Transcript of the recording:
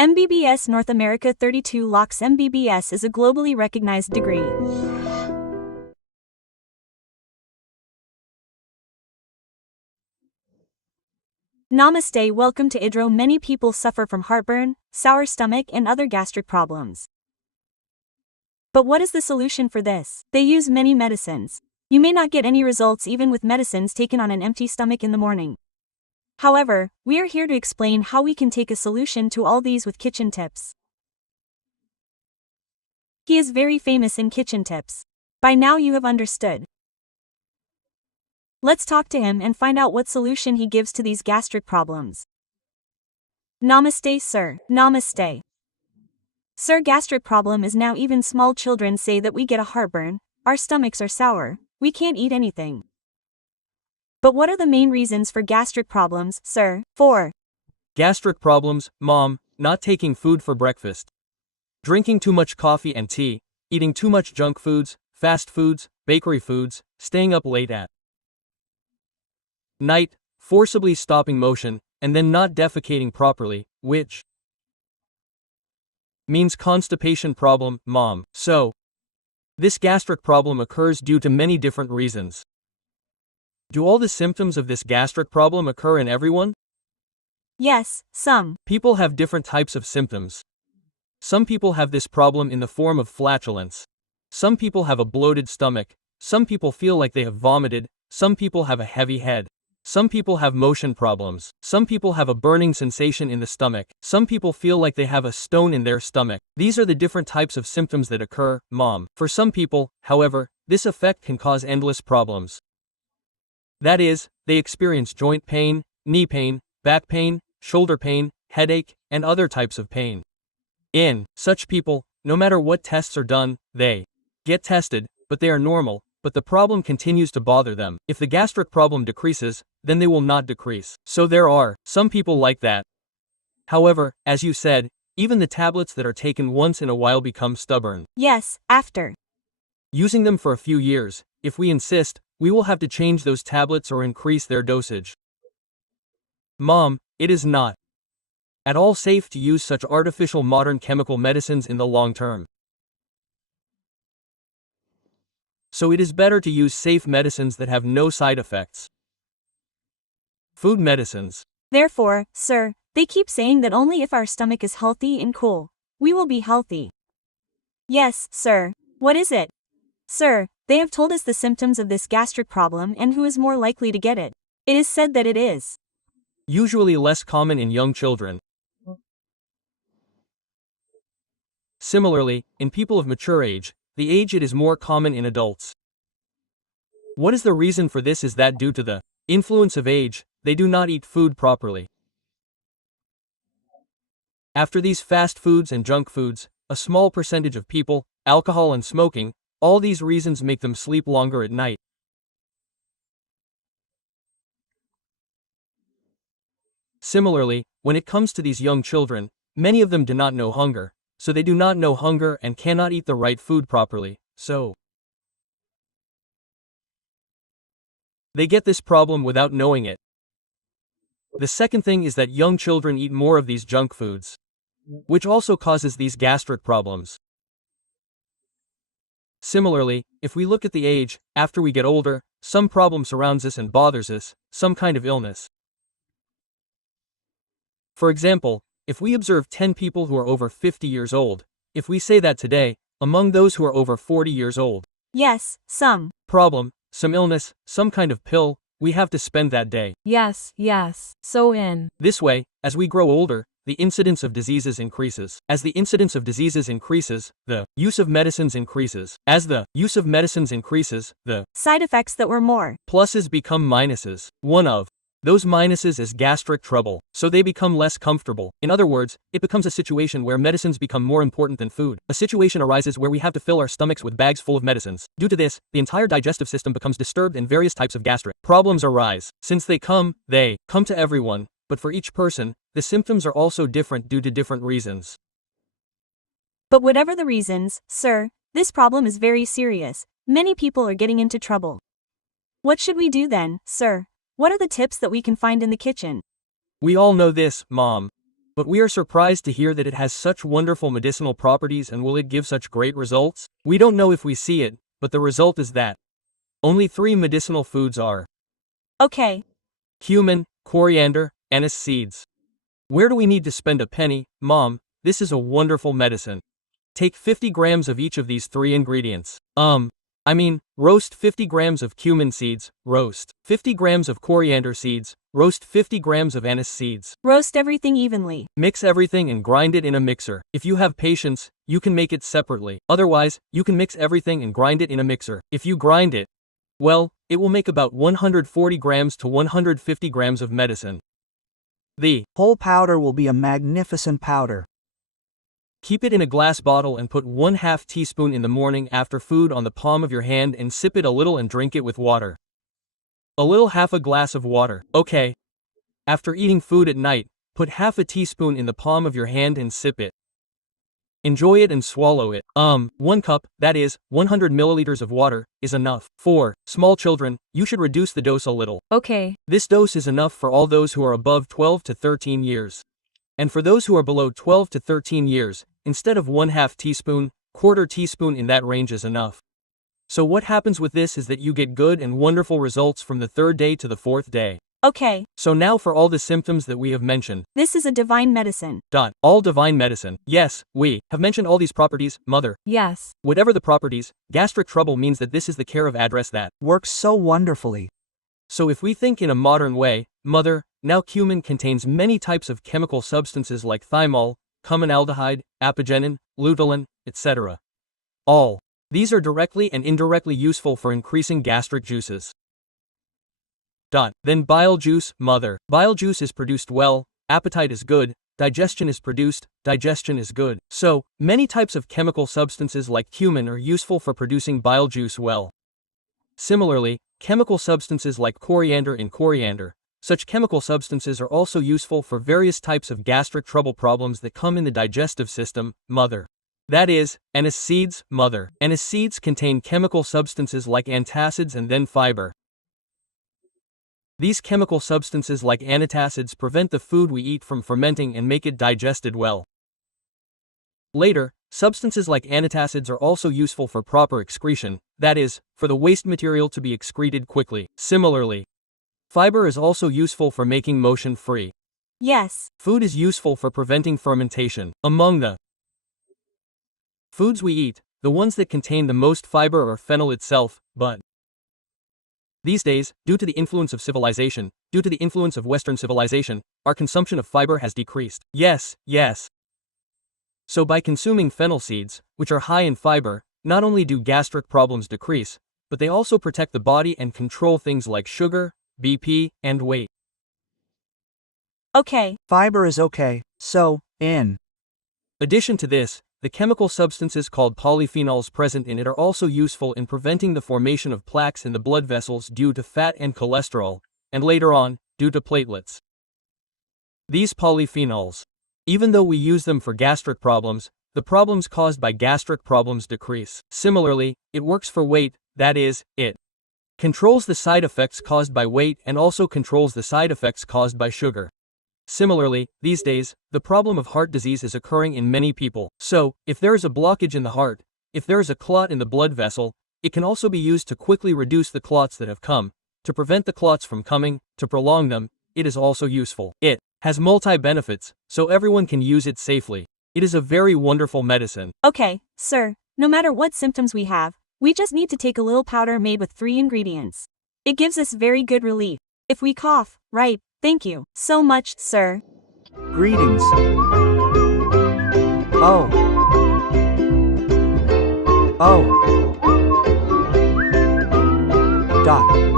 MBBS North America 32 Locks. MBBS is a globally recognized degree. Namaste. Welcome to iDream. Many people suffer from heartburn, sour stomach, and other gastric problems. But what is the solution for this? They use many medicines. You may not get any results even with medicines taken on an empty stomach in the morning. However, we are here to explain how we can take a solution to all these with kitchen tips. He is very famous in kitchen tips. By now you have understood. Let's talk to him and find out what solution he gives to these gastric problems. Namaste, sir. Namaste. Sir, gastric problem is now even small children say that we get a heartburn, our stomachs are sour, we can't eat anything. But what are the main reasons for gastric problems, sir? 4. Gastric problems, Mom, not taking food for breakfast. Drinking too much coffee and tea, eating too much junk foods, fast foods, bakery foods, staying up late at night, forcibly stopping motion, and then not defecating properly, which means constipation problem, Mom. So, this gastric problem occurs due to many different reasons. Do all the symptoms of this gastric problem occur in everyone? Yes, some. People have different types of symptoms. Some people have this problem in the form of flatulence. Some people have a bloated stomach. Some people feel like they have vomited. Some people have a heavy head. Some people have motion problems. Some people have a burning sensation in the stomach. Some people feel like they have a stone in their stomach. These are the different types of symptoms that occur, Mom. For some people, however, this effect can cause endless problems. That is, they experience joint pain, knee pain, back pain, shoulder pain, headache, and other types of pain. In such people, no matter what tests are done, they get tested, but they are normal, but the problem continues to bother them. If the gastric problem decreases, then they will not decrease. So there are some people like that. However, as you said, even the tablets that are taken once in a while become stubborn. Yes, after using them for a few years, if we insist, we will have to change those tablets or increase their dosage. Mom, it is not at all safe to use such artificial modern chemical medicines in the long term. So it is better to use safe medicines that have no side effects. Food medicines. Therefore, sir, they keep saying that only if our stomach is healthy and cool, we will be healthy. Yes, sir. What is it? Sir, they have told us the symptoms of this gastric problem and who is more likely to get it. It is said that it is usually less common in young children. Similarly, in people of mature age, the age it is more common in adults. What is the reason for this is that due to the influence of age, they do not eat food properly. After these fast foods and junk foods, a small percentage of people, alcohol and smoking, all these reasons make them sleep longer at night. Similarly, when it comes to these young children, many of them do not know hunger, so they do not know hunger and cannot eat the right food properly, so they get this problem without knowing it. The second thing is that young children eat more of these junk foods, which also causes these gastric problems. Similarly, if we look at the age, after we get older, some problem surrounds us and bothers us, some kind of illness. For example, if we observe 10 people who are over 50 years old, if we say that today, among those who are over 40 years old, yes, some problem, some illness, some kind of pill, we have to spend that day. Yes, so in this way, as we grow older, the incidence of diseases increases. As the incidence of diseases increases, the use of medicines increases. As the use of medicines increases, the side effects that were more pluses become minuses. One of those minuses is gastric trouble, so they become less comfortable. In other words, it becomes a situation where medicines become more important than food. A situation arises where we have to fill our stomachs with bags full of medicines. Due to this, the entire digestive system becomes disturbed and various types of gastric problems arise. Since they come to everyone, but for each person, the symptoms are also different due to different reasons. But whatever the reasons, sir, this problem is very serious. Many people are getting into trouble. What should we do then, sir? What are the tips that we can find in the kitchen? We all know this, Mom. but we are surprised to hear that it has such wonderful medicinal properties, and will it give such great results? We don't know if we see it, but the result is that only 3 medicinal foods are Okay. cumin, coriander, anise seeds. Where do we need to spend a penny, Mom? This is a wonderful medicine. Take 50 grams of each of these 3 ingredients. Roast 50 grams of cumin seeds, roast 50 grams of coriander seeds, roast 50 grams of anise seeds. Roast everything evenly. Mix everything and grind it in a mixer. If you have patience, you can make it separately. Otherwise, you can mix everything and grind it in a mixer. If you grind it, well, it will make about 140 grams to 150 grams of medicine. The whole powder will be a magnificent powder. keep it in a glass bottle and put 1/2 teaspoon in the morning after food on the palm of your hand and sip it a little and drink it with water. A little, half a glass of water, okay? After eating food at night, put 1/2 teaspoon in the palm of your hand and sip it. Enjoy it and swallow it. 1 cup, that is, 100 milliliters of water, is enough. For small children, you should reduce the dose a little. Okay. This dose is enough for all those who are above 12 to 13 years. And for those who are below 12 to 13 years, instead of 1/2 teaspoon, 1/4 teaspoon in that range is enough. So what happens with this is that you get good and wonderful results from the 3rd day to the 4th day. Okay. So now for all the symptoms that we have mentioned. This is a divine medicine. All divine medicine. Yes, we have mentioned all these properties, Mother. Yes. Whatever the properties, gastric trouble means that this is the care of address that Works so wonderfully. So if we think in a modern way, Mother, now cumin contains many types of chemical substances like thymol, cuminaldehyde, apigenin, luteolin, etc. All these are directly and indirectly useful for increasing gastric juices. Then bile juice, Mother. Bile juice is produced well, appetite is good, digestion is produced, digestion is good. So, many types of chemical substances like cumin are useful for producing bile juice well. Similarly, chemical substances like coriander in coriander. Such chemical substances are also useful for various types of gastric trouble problems that come in the digestive system, Mother. That is, anise seeds, Mother. Anise seeds contain chemical substances like antacids and then fiber. These chemical substances like antacids prevent the food we eat from fermenting and make it digested well. Later, substances like antacids are also useful for proper excretion, that is, for the waste material to be excreted quickly. Similarly, fiber is also useful for making motion free. Yes. Food is useful for preventing fermentation. Among the foods we eat, the ones that contain the most fiber are fennel itself, but these days, due to the influence of civilization, due to the influence of Western civilization, our consumption of fiber has decreased. Yes. So by consuming fennel seeds, which are high in fiber, not only do gastric problems decrease, but they also protect the body and control things like sugar, BP, and weight. Okay. Fiber is okay. So, in addition to this, the chemical substances called polyphenols present in it are also useful in preventing the formation of plaques in the blood vessels due to fat and cholesterol, and later on, due to platelets. These polyphenols, even though we use them for gastric problems, the problems caused by gastric problems decrease. Similarly, it works for weight, that is, it controls the side effects caused by weight and also controls the side effects caused by sugar. Similarly, these days, the problem of heart disease is occurring in many people. So, if there is a blockage in the heart, if there is a clot in the blood vessel, it can also be used to quickly reduce the clots that have come, to prevent the clots from coming, to prolong them. It is also useful. It has multi-benefits, so everyone can use it safely. It is a very wonderful medicine. Okay, sir. No matter what symptoms we have, we just need to take a little powder made with 3 ingredients. It gives us very good relief. If we cough, right? Thank you so much, sir. greetings. Oh. Dot.